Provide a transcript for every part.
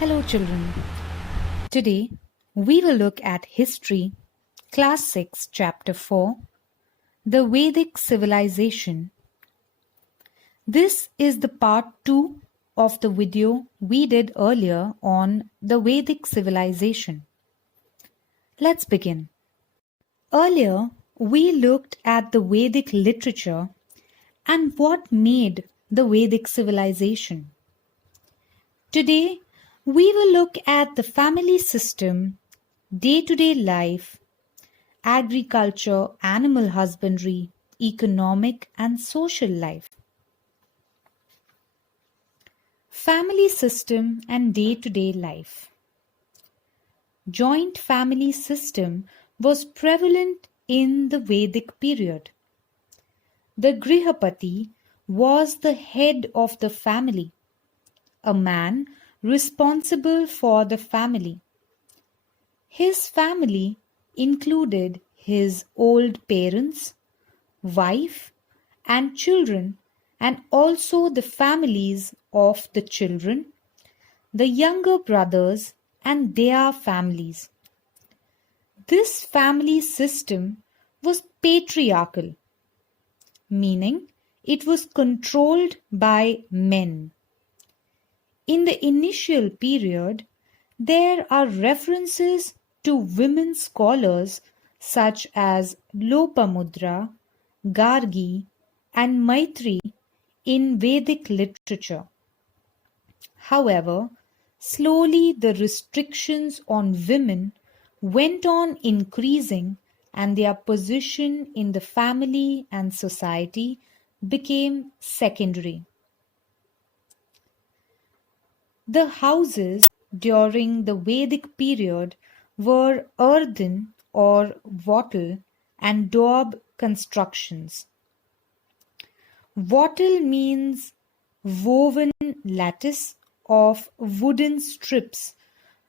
Hello, children. Today we will look at History, Class 6, Chapter 4, The Vedic Civilization. This is the part 2 of the video we did earlier on the Vedic civilization. Let's begin. Earlier, we looked at the Vedic literature and what made the Vedic civilization. Today, we will look at the family system, day-to-day life, agriculture, animal husbandry, economic and social life. Family system and day-to-day life. Joint family system was prevalent in the Vedic period. The Grihapati was the head of the family, a man responsible for the family. His family included his old parents, wife, and children, and also the families of the children, the younger brothers, and their families. This family system was patriarchal, meaning it was controlled by men. In the initial period, there are references to women scholars such as Lopamudra, Gargi, and Maitri in Vedic literature. However, slowly the restrictions on women went on increasing and their position in the family and society became secondary. The houses during the Vedic period were earthen or wattle and daub constructions. Wattle means woven lattice of wooden strips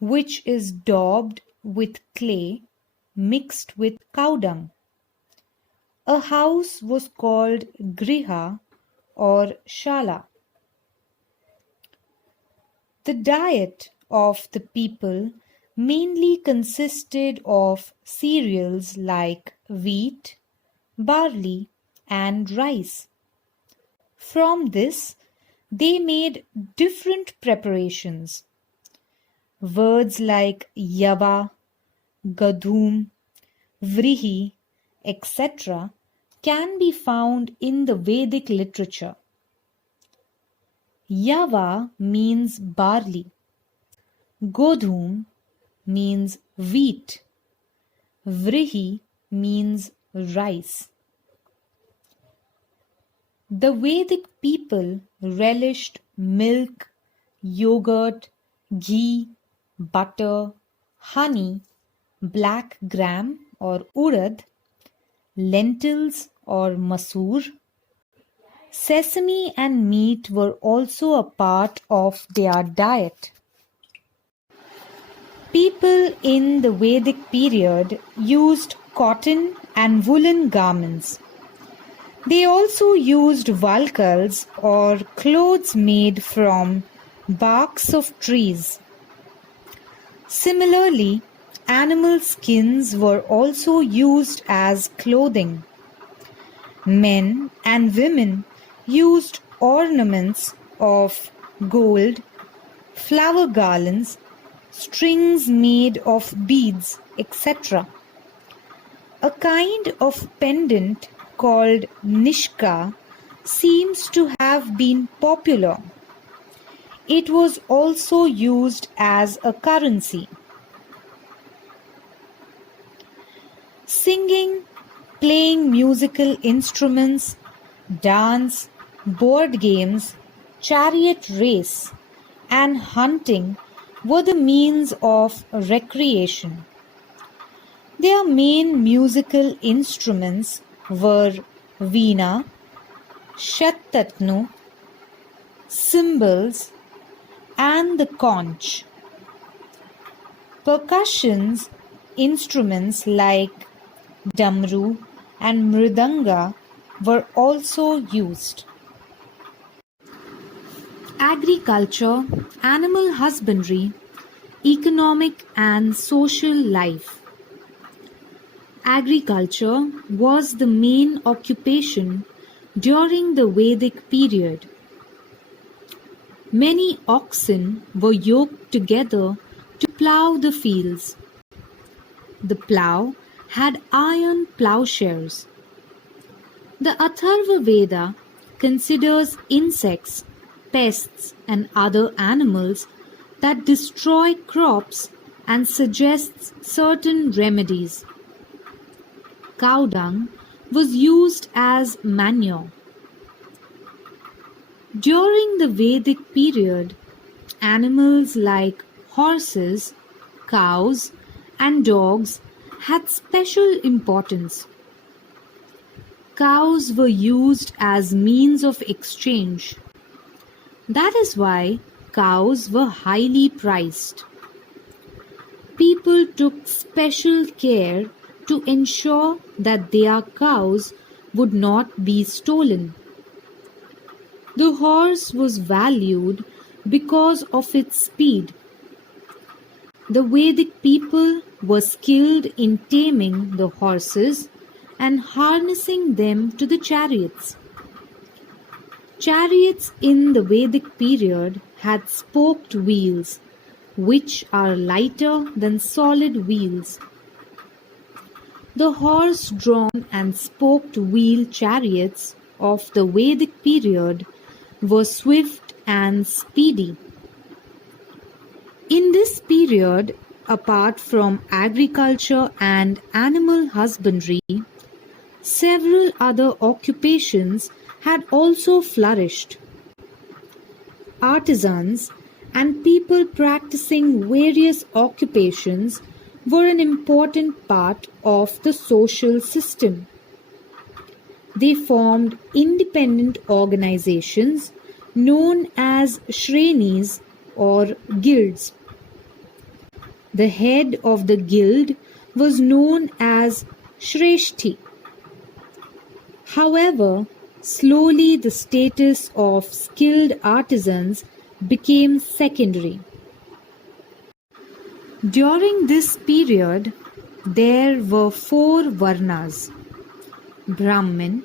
which is daubed with clay mixed with cow dung. A house was called griha or shala. The diet of the people mainly consisted of cereals like wheat, barley, and rice. From this, they made different preparations. Words like yava, gadhum, vrihi, etc. can be found in the Vedic literature. Yava means barley. Godhum means wheat. Vrihi means rice. The Vedic people relished milk, yogurt, ghee, butter, honey, black gram or urad, lentils or masoor. Sesame and meat were also a part of their diet. People in the Vedic period used cotton and woolen garments. They also used valkals or clothes made from barks of trees. Similarly, animal skins were also used as clothing. Men and women used ornaments of gold, flower garlands, strings made of beads, etc. A kind of pendant called nishka seems to have been popular. It was also used as a currency. Singing, playing musical instruments, dance, board games, chariot race, and hunting were the means of recreation. Their main musical instruments were veena, shattatnu, cymbals, and the conch. Percussion instruments like damru and mridanga were also used. Agriculture, animal husbandry, economic and social life. Agriculture was the main occupation during the Vedic period. Many oxen were yoked together to plough the fields. The plough had iron ploughshares. The Atharva Veda considers insects, pests, and other animals that destroy crops and suggests certain remedies. Cow dung was used as manure. During the Vedic period, animals like horses, cows, and dogs had special importance. Cows were used as means of exchange. That is why cows were highly priced. People took special care to ensure that their cows would not be stolen. The horse was valued because of its speed. The Vedic people were skilled in taming the horses and harnessing them to the chariots. Chariots in the Vedic period had spoked wheels, which are lighter than solid wheels. The horse-drawn and spoked wheel chariots of the Vedic period were swift and speedy. In this period, apart from agriculture and animal husbandry, several other occupations had also flourished. Artisans and people practicing various occupations were an important part of the social system. They formed independent organizations known as shrenis or guilds. The head of the guild was known as Shreshthi. However, slowly the status of skilled artisans became secondary. During this period, there were 4 varnas: Brahmin,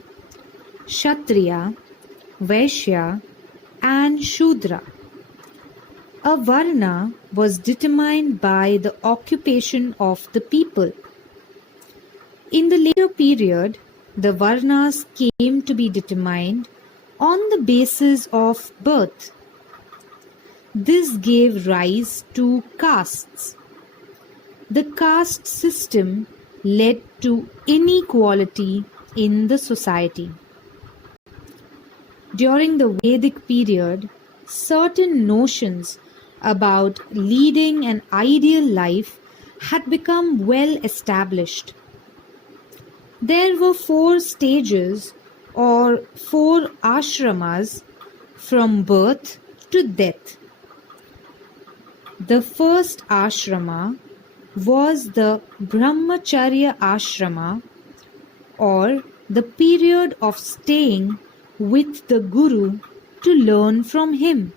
Kshatriya, Vaishya, and Shudra. A varna was determined by the occupation of the people. In the later period, the varnas came to be determined on the basis of birth. This gave rise to castes. The caste system led to inequality in the society. During the Vedic period, certain notions about leading an ideal life had become well established. There were 4 stages or 4 ashramas from birth to death. The first ashrama was the Brahmacharya ashrama, or the period of staying with the Guru to learn from him.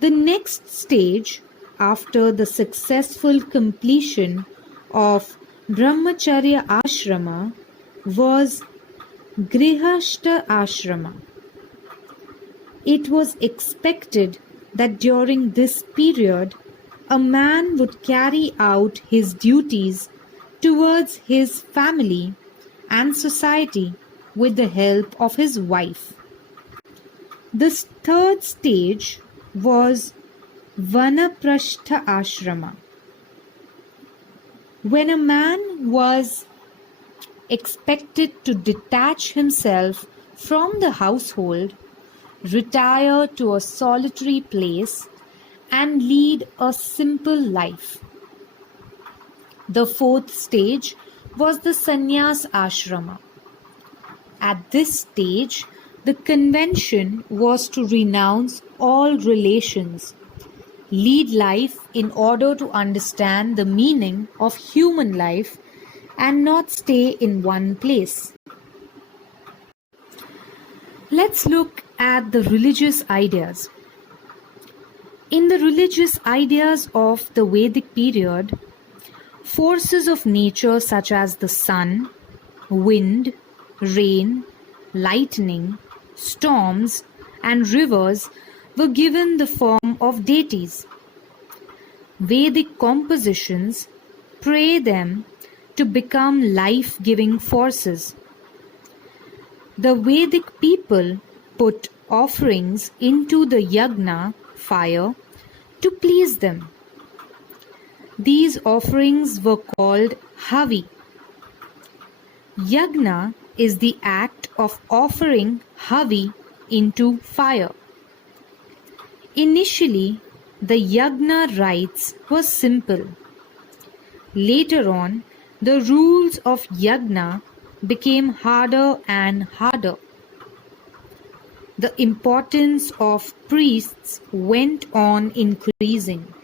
The next stage, after the successful completion of Brahmacharya ashrama, was Grihastha ashrama. It was expected that during this period, a man would carry out his duties towards his family and society with the help of his wife. The third stage was Vanaprastha ashrama, when a man was expected to detach himself from the household, retire to a solitary place, and lead a simple life. The fourth stage was the sannyas ashrama. At this stage, the convention was to renounce all relations, lead life in order to understand the meaning of human life, and not stay in one place. Let's look at the religious ideas. In the religious ideas of the Vedic period, forces of nature such as the sun, wind, rain, lightning, storms, and rivers were given the form of deities. Vedic compositions pray them to become life-giving forces. The Vedic people put offerings into the yagna fire to please them. These offerings were called havi. Yagna is the act of offering havi into fire. Initially, the yagna rites were simple. Later on, the rules of yagna became harder and harder. The importance of priests went on increasing.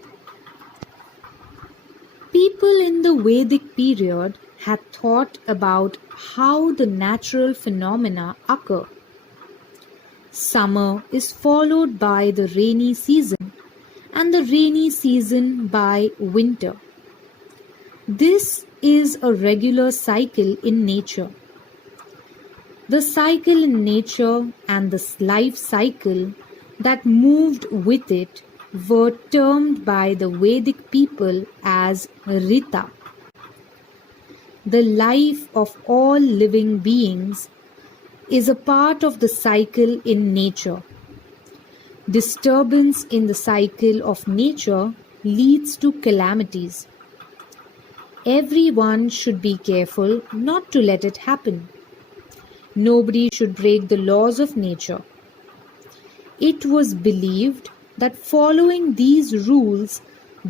People in the Vedic period had thought about how the natural phenomena occur. Summer is followed by the rainy season, and the rainy season by winter. This is a regular cycle in nature. The cycle in nature and the life cycle that moved with it were termed by the Vedic people as Rita. The life of all living beings is a part of the cycle in nature. Disturbance in the cycle of nature leads to calamities. Everyone should be careful not to let it happen. Nobody should break the laws of nature. It was believed that following these rules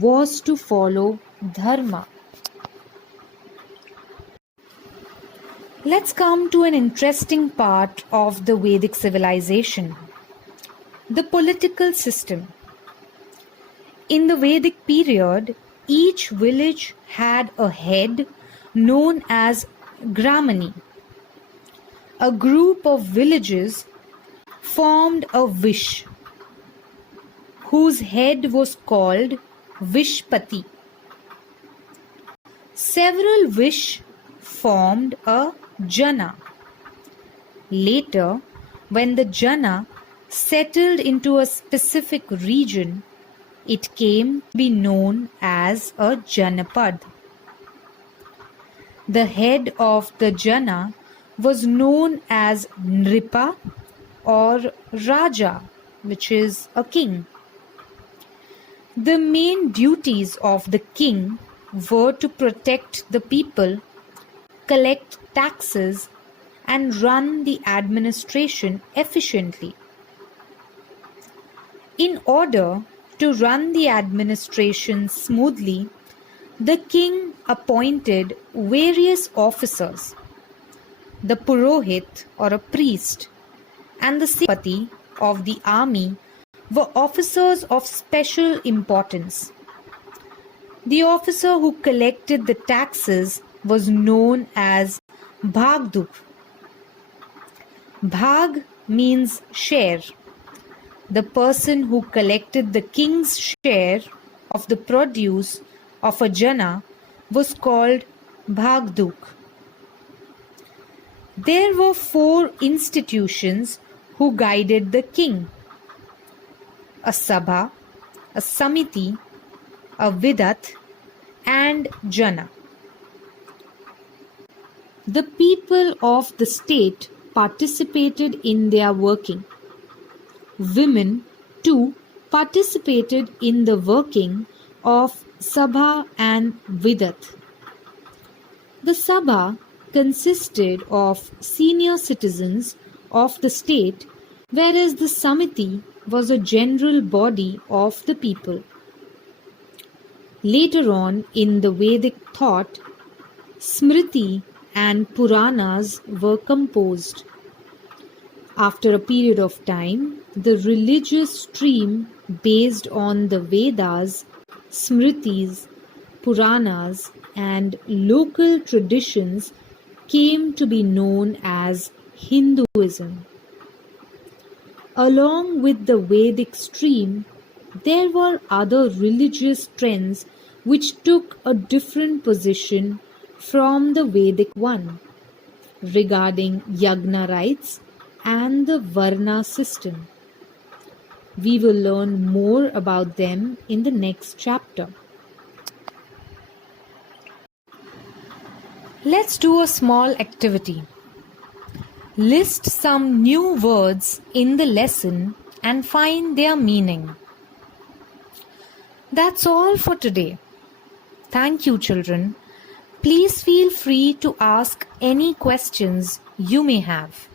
was to follow dharma. Let's come to an interesting part of the Vedic civilization, the political system. In the Vedic period, each village had a head known as Gramani. A group of villages formed a Vish, whose head was called Vishpati. Several Vish formed a Jana. Later, when the Jana settled into a specific region, it came to be known as a Janapad. The head of the Jana was known as Nripa or Raja, which is a king. The main duties of the king were to protect the people, collect taxes, and run the administration efficiently. In order to run the administration smoothly, the king appointed various officers. The Purohit or a priest and the Sepati of the army were officers of special importance. The officer who collected the taxes was known as Bhagdup. Bhag means share. The person who collected the king's share of the produce of a jana was called Bhagduk. There were 4 institutions who guided the king: a Sabha, a Samiti, a Vidat, and Jana. The people of the state participated in their working. Women too participated in the working of Sabha and Vidat. The Sabha consisted of senior citizens of the state, whereas the Samiti was a general body of the people. Later on in the Vedic thought, Smriti and Puranas were composed. After a period of time, the religious stream based on the Vedas, Smritis, Puranas, and local traditions came to be known as Hinduism. Along with the Vedic stream, there were other religious trends which took a different position from the Vedic one regarding yagna rites and the Varna system. We will learn more about them in the next chapter. Let's do a small activity. List some new words in the lesson and find their meaning. That's all for today. Thank you, children. Please feel free to ask any questions you may have.